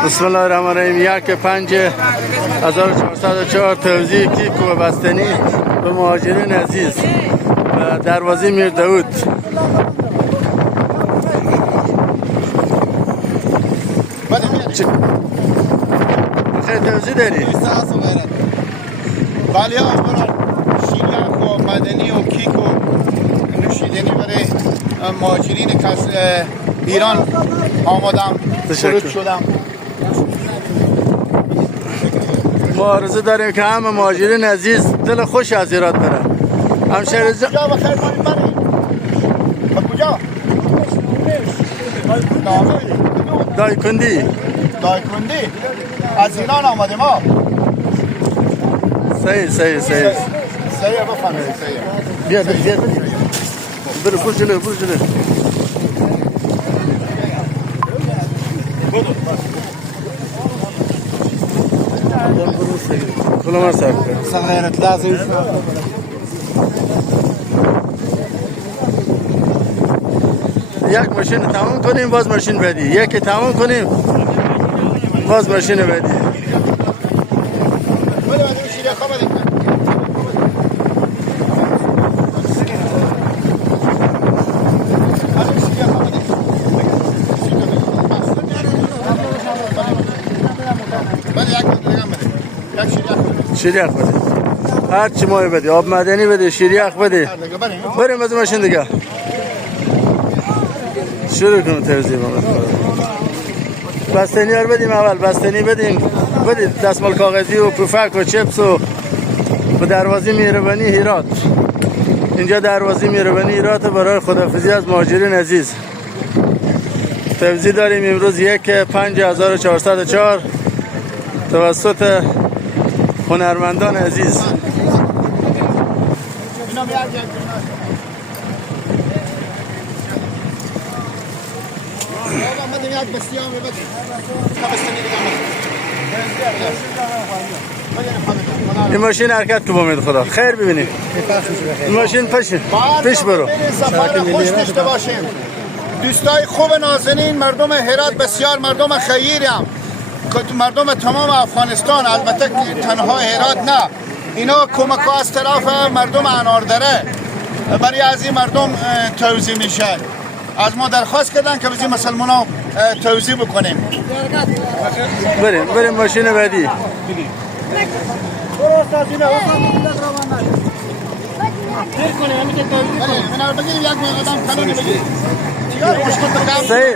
بسم الله الرحمن الرحیم. 1/5/1404 توزیع کیک و بستنی به مهاجرین عزیز و دروازه میر داود. خیلی توزیع داری؟ بله ها شیریک و مدنی و کیک و نوشیدنی برای مهاجرین که از ایران آمدم فرود شدم. ما آرزو داریم که همه مهاجرین عزیز دل خوش از ایران برن. همشهری کجا بخیر مانی بری؟ کجا؟ دایکندی. دایکندی؟ از ایران آمدیم ها؟ صحیح صحیح بفهمید صحیح. بیا برو جلو کلام سر غیرت لازم یک ماشین تمام کنیم باز ماشین بدی، یکی تمام کنیم باز ماشین بدی. شیریخ بده، هر چی مایه بده، آب مدنی بده، شیریخ بده. بریم از ماشین دیگه شروع کنم توزیع. بستنی ها بدیم، اول بستنی بدیم دستمال کاغذی و پفک و چپس و به دروازه مهربانی هرات. اینجا دروازه مهربانی هرات برای خداحافظی از مهاجرین عزیز. توزیع داریم امروز 1/5/1404 توسط هنرمندان عزیز. این ماشین حرکت که بامید خدا خیر ببینید. این ماشین پیش برو. سفر خوش داشته باشیم. دوستای خوب نازنین، مردم هرات بسیار مردم خیریم، مردم تمام افغانستان، البته تنها هرات نه، اینا کمک ها از طرف مردم اناردره برای از این مردم توزیع میشه. از ما درخواست کردن که بزی مسلمان ها توزیع بکنیم. بریم ماشین بعدی. صحیح